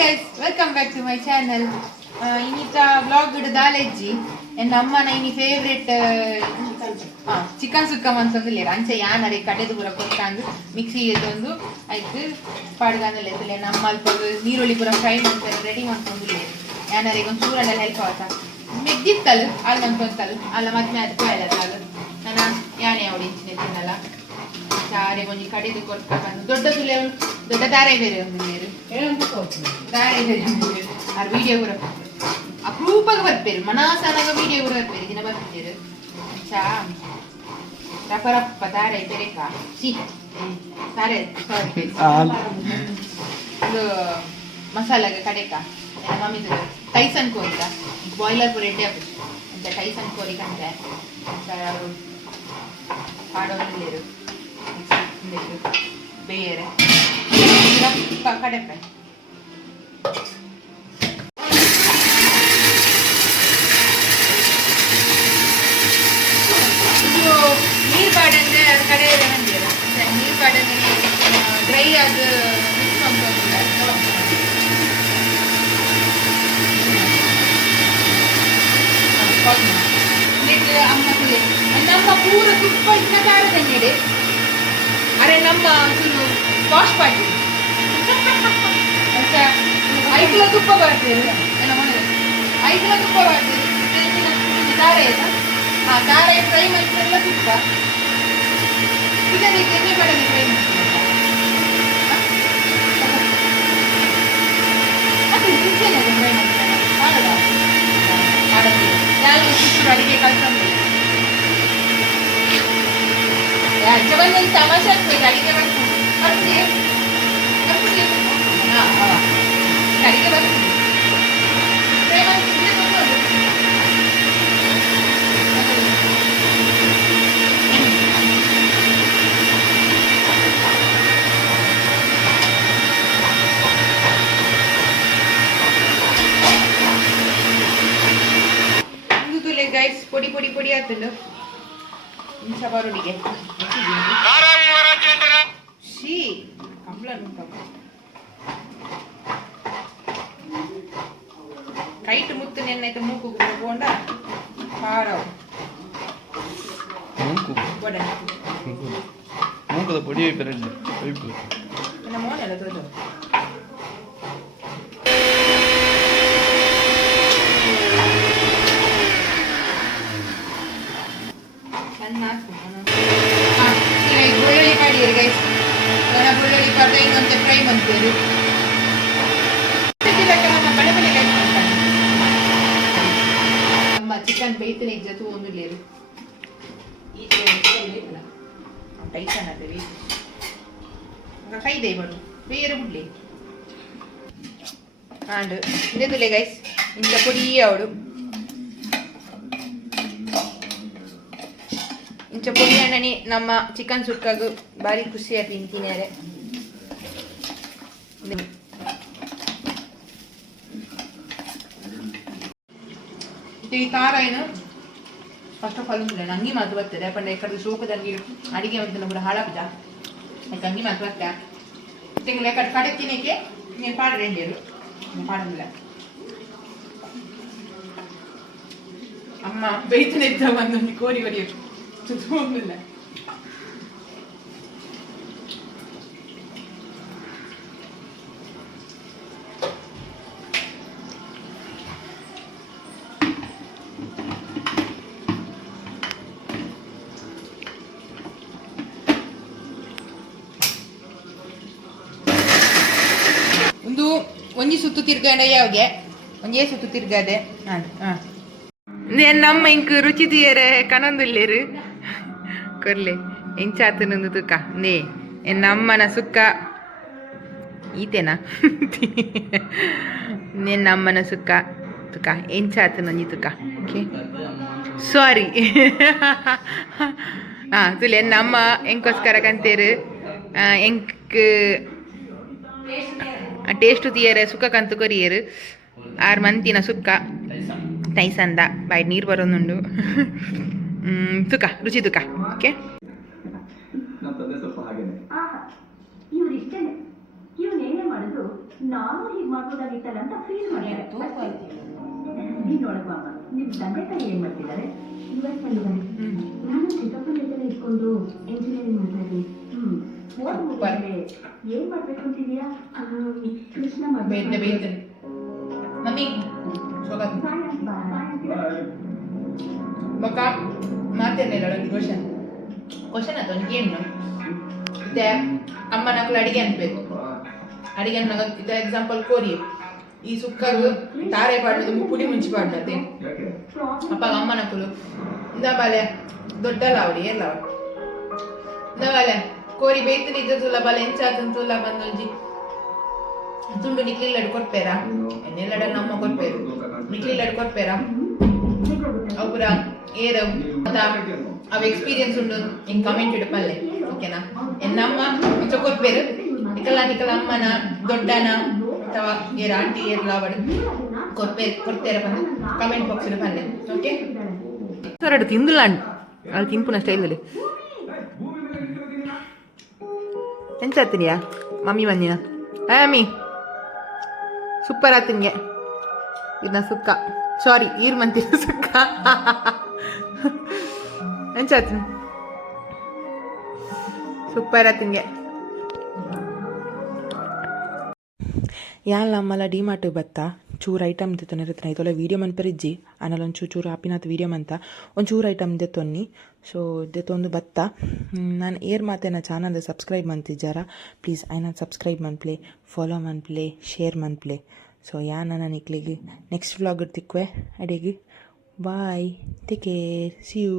guys, welcome back to my channel. Inita vlog daleji and amma na ini favorite chicken sukka mantandile anche yanare kadedu pura kottandu mixie edondu aiku padganale tule nammal padu neeroli pura fry mantare ready mantandile yanare gon churala help avata meddittalu al mantantalu alla matme ad koela talu nana yane avadinchine tinnala ತಾರೆ ಒಂಜಿ ಕಡೆದು ಕೊರ್ಕೊಂಡು ದೊಡ್ಡ ತುಲೆ ದೊಡ್ಡ ತಾರೆ ಬೇರೆ ಒಂದು ನೀರು ತಾರೆ ಬೇರೆ ಆ ವಿಡಿಯೋ ಕೂಡ ಅಪರೂಪಕ್ಕೆ ಬರ್ಪೇರು ಮನಾಸನಾಗ ವಿಡಿಯೋ ಕೂಡ ಬರ್ಪೇರು ದಿನ ಬರ್ತಿದ್ದೀರು ಚಾ ರಪ್ಪ ರಪ್ಪ ತಾರೆ ಬೇರೆಕಾ ಸಿ ತಾರೆ ಸಾರಿ ಇದು ಮಸಾಲಾಗ ಕಡೆಕ ಮಮ್ಮಿದು ಟೈಸನ್ ಕೋರಿಕ ಬಾಯ್ಲರ್ ಪೂರ ಎಡ್ಡೆ ಅಂತ ಟೈಸನ್ ಕೋರಿಕ ಅಂತ ಅವರು ಪಾಡೋರು ಬೇರೆ ಕಡೆಪೆ ನೀರು ಪಾಡಂದ್ರೆ ಅದು ಕಡೆ ಬಂದಿರ ನೀರು ಪಾಡಂದ್ರೆ ಡ್ರೈ ಅದು ಅಮ್ಮ ಕುಳಿ ನಮ್ಮ ಪೂರ ತುಪ್ಪ ಇನ್ನ ತಾರದನ್ನಿಡೆ अरे नम्मा सुनु वाश पार्टी अच्छा 5 किलो ತುಪ್ಪ ಬರ್ತೀರಿ ಏನೋ ಮಾಡೋದು 5 किलो ತುಪ್ಪ ಬರ್ತೀರಿ ತಾರೆ ಹಾ ತಾರೆ ಫ್ರೈ ಮಾಡ್ತಿರಲ್ಲ ತುಪ್ಪ ಈಗ ನೀವು ಎಣ್ಣೆ ಬೇಡನೆ ಫ್ರೈ ಮಾಡ್ತೀರಾ ಅದು ಕಿಚನ್ ಅಲ್ಲಿ ಫ್ರೈ ಮಾಡ್ತೀರಾ ಮಾಡಲ್ಲ ಮಾಡಲ್ಲ ಯಾರು ಸುತ್ತು ಅಡಿಗೆ ಕಲ್ತ್ಕೊಂಡು जवन नहीं तमाशा कोई गाड़ी के बस करते हां हां गाड़ी के बस प्रेम कितने तो ಇದು ತುಲೆ ಗೈಸ್ ಪೊಡಿ ಪೊಡಿ ಪೊಡಿ ಆತಲ್ಲ ಸಬಾರೊಡಿಗೆ ಶೀ ಕಂಬಳ ಕೈಟ್ ಮುತ್ತು ನೆನ್ನೈತೆ ಮೂಕು ಹೋಗೊಂಡ ಖಾರವು ಮೂಕು ಬಡೆ ಮೂಕದ ಪೊಡಿ ಪೆರಡ್ ಪೈಪ್ ನಮ್ಮ ಮೋನೆಲ್ಲ ತೋದು ಬೆಳ್ಳುಳ್ಳಿ ಮಾಡಿರಿ ಗೈಸ್ ಒಣ ಬೆಳ್ಳುಳ್ಳಿ ಪರ್ದ ಇನ್ನೊಂದು ಫ್ರೈ ಮಾಡ್ತೀರಿ ನಮ್ಮ ಚಿಕನ್ ಬೇಯ್ತಾನೆ ಜೊತೆ ಒಂದು ಲೇರು ಟೈಸನ್ ಅದೇ ಕೈದೆ ಬಡು ಬೇರೆ ಬಿಡ್ಲಿ ಆಂಡ್ ಇದೇ ಗೈಸ್ ಇಂಥ ಪುಡಿ ಅವಡು ಇಂಚ ಪುಡಿ ಅಣ್ಣನಿ ನಮ್ಮ ಚಿಕನ್ ಸುಕ್ಕಾಗು ಭಾರಿ ಖುಷಿಯಾಗಿ ತಿಂತಿದ್ದಾರೆ ಈ ತಾರ ಏನು ಫಸ್ಟ್ ಆಫ್ ಆಲ್ ನಂಗೆ ಮಾತು ಬರ್ತದೆ ಯಾಕಂದ್ರೆ ಯಾಕಂದ್ರೆ ಶೋಕದಲ್ಲಿ ಅಡಿಗೆ ಅಂತ ಕೂಡ ಹಾಳಾಗ್ದ ಯಾಕೆ ಅಂಗಿ ಮಾತು ಬರ್ತಾ ತಿಂಗಳ ಯಾಕಂದ್ರೆ ಕಡೆ ತಿನ್ನಕ್ಕೆ ನೀನು ಪಾಡ್ರೆ ಎಂದೇರು ಪಾಡಂಗಿಲ್ಲ ಅಮ್ಮ ಬೇಯ್ತಾನೆ ಇದ್ದ ಒಂದೊಂದು ಕೋರಿ ಹೊಡೆಯೋದು ಸುತ್ತೋಗಿಲ್ಲ ಒಂದು ಒಂಜಿ ಸುತ್ತು ತಿರ್ಗಾಡೆ ಯಾವಾಗೆ ಒಂಜೇ ಸುತ್ತು ತಿರ್ಗಾದೆ ಹಾಂ ಹಾಂ ನಮ್ಮ ಇಂಕ್ ರುಚಿ ತೀಯರೆ ಕನೊಂದುಲ್ಲೇರು ಕೊರ್ಲೆ ಎಂಚಾತನೊಂದು ತುಕ ನೇ ನಮ್ಮನ ಸುಕ್ಕ ಈತೇನಾ ನಮ್ಮನ ಸುಕ್ಕ ತುಕ ಎಂಚಾತನೊಂಜಿ ತುಕ ಓಕೆ ಸಾರಿ ಹಾಂ ತುಲೆ ನಮ್ಮ ಎಂಕೋಸ್ಕರ ಕಂತೇರು ಎಂಕ್ ಟೇಸ್ಟ್ ತೀಯರೆ ಸುಕ್ಕ ಕಂತು ಕೊರಿಯರು 6 ಮಂತಿನ ಸುಕ್ಕ ಟೈಸಂದ ಬಾಯ್ ನೀರು ಬರೋದುಂಡು ತುಕ ರುಚಿ ತುಕ ಓಕೆ ಇವ್ರು ಇಷ್ಟೇ ಇವನೇನೇ ಮಾಡೋದು ನಾನು ಹೀಗೆ ಮಾಡ್ಬೋದಾಗಿತ್ತಲ್ಲ ಅಂತ ಫೀಲ್ ಮಾಡ್ತಾರೆ. ನೀನೊಳಗೆ ಮಾಮ ನಿಮ್ಮ ತಂದೆ ತಾಯಿ ಏನ್ ಮಾಡ್ತಿದ್ದಾರೆ? ಯುಎಸ್ ಅಲ್ಲಿದ್ದಾರೆ. ನಾನು ಚಿಕ್ಕಪ್ಪನ ಜೊತೆ ಇಟ್ಕೊಂಡು ಎಂಜಿನಿಯರಿಂಗ್ ಮಾಡ್ತಾ ಇದ್ದೀನಿ. ಏನ್ ಮಾಡ್ಬೇಕು ಅಂತಿದೀಯಾ? ಕೃಷ್ಣ ಬೇಯ್ತೇನೆ ಮಮ್ಮಿ ಬೊಕ್ಕ ಮಾತೇನೆ ಕ್ವಶನ್ ಆಯ್ತು ಒಂದು ಏನು ಇದೆ ಅಮ್ಮ ನಕಲು ಅಡಿಗೆ ಅನ್ಬೇಕು ಅಡಿಗೆ ಅನ್ನೋ ಇದು ಎಕ್ಸಾಂಪಲ್ ಕೋರಿ ಈ ಸುಕ್ಕಾಗ ತಾರೆ ಪಾಡ್ದು ಪುಡಿ ಮುಂಚಿ ಪಾಡ್ನತೆ ಅಪ್ಪ ಅಮ್ಮ ನಕಲು ಇಂದ ಬಾಲೆ ದೊಡ್ಡಲ್ಲ ಅವಡಿ ಎಲ್ಲ ಇಂದ ಬಾಲೆ ಕೋರಿ ಬೇಯ್ತು ನಿಜ ತುಲ ಬಾಲೆ ಎಂಚಾತಂತುಲ ಬಂದೊಂಜಿ ತುಂಡು ನಿಕ್ಲಿಲ್ಲಡ್ ಕೊಟ್ಪೇರಾ ಎನ್ನೆಲ್ಲಡ ನಮ್ಮ ಕೊಟ್ಪೇರು ನಿಕ್ಲಿಲ್ಲಡ್ ಕೊಟ್ಪೇರಾ ಅವರ ಏರ ಅವ ಎಕ್ಸ್ಪೀರಿಯನ್ಸ್ ಉಂಡು ಹಿಂಗ್ ಕಮೆಂಟ್ ಇಡಪಲ್ಲೆ ಓಕೆನಾ ಎನ್ನಮ್ಮ ಮುಂಚೆ ಕೊಟ್ಪೇರು ನಿಕಲ ಅಮ್ಮನ ದೊಡ್ಡನ ಅಥವಾ ಏರ ಆಂಟಿ ಏರ್ಲ ಅವಡು ಕೊಡ್ತೇರ ಬಂದು ಕಮೆಂಟ್ ಬಾಕ್ಸ್ ಇಡ ಪಲ್ಲೆ ಓಕೆ ಸರ್ ಅದು ತಿಂದಿಲ್ಲ ಅದು ತಿನ್ಪುನ ಸ್ಟೈಲಲ್ಲಿ ಎಂಚಾತಿನಿಯಾ ಮಮ್ಮಿ ಬಂದಿನ ಮಮ್ಮಿ ಸೂಪರ್ ಆತಿನ್ಗೆ ಇದನ್ನ ಸುಕ್ಕ ಸಾರಿ ಈರ್ ಮಂತಿನ ಸುಕ್ಕ ಎಂಚಾತೀನಿ ಸೂಪರ್ ಆತಿನ್ಗೆ ಯಾಲ್ಲ ಅಮ್ಮಲ ಡಿಮಾರ್ಟ್ ಬತ್ತ ಚೂರು ಐಟಮ್ ದಿತ್ತೊನೆ ಇರ್ತಾನೆ ಇದೊಲೆ ವೀಡಿಯೋ ಮನ್ಪರಿಜ್ಜಿ ಆನಲ್ಲ ಒಂದು ಚೂರು ಆಪಿನತ್ ವೀಡಿಯೋ ಮಂತ ಒಂಚೂರು ಐಟಮ್ ದೆತ್ತೊನ್ನಿ ಸೊ ದೆತ್ತೊಂದು ಬತ್ತ ನಾನು ಏರ್ ಮಾತೇನ ಚಾನಲ್ ಸಬ್ಸ್ಕ್ರೈಬ್ ಮಂತಿದ್ದಾರ ಪ್ಲೀಸ್ ಐನ ಸಬ್ಸ್ಕ್ರೈಬ್ ಮನ್ಪ್ಲೆ ಫಾಲೋ ಮನ್ಪ್ಲೆ ಶೇರ್ ಮನ್ಪ್ಲೆ ಸೊ ಯಾನ ನಿಕ್ಲಿಗೆ ನೆಕ್ಸ್ಟ್ ವ್ಲಾಗ್ ತಿಕ್ವೆ ಅಡಿಗೆ bye take care see you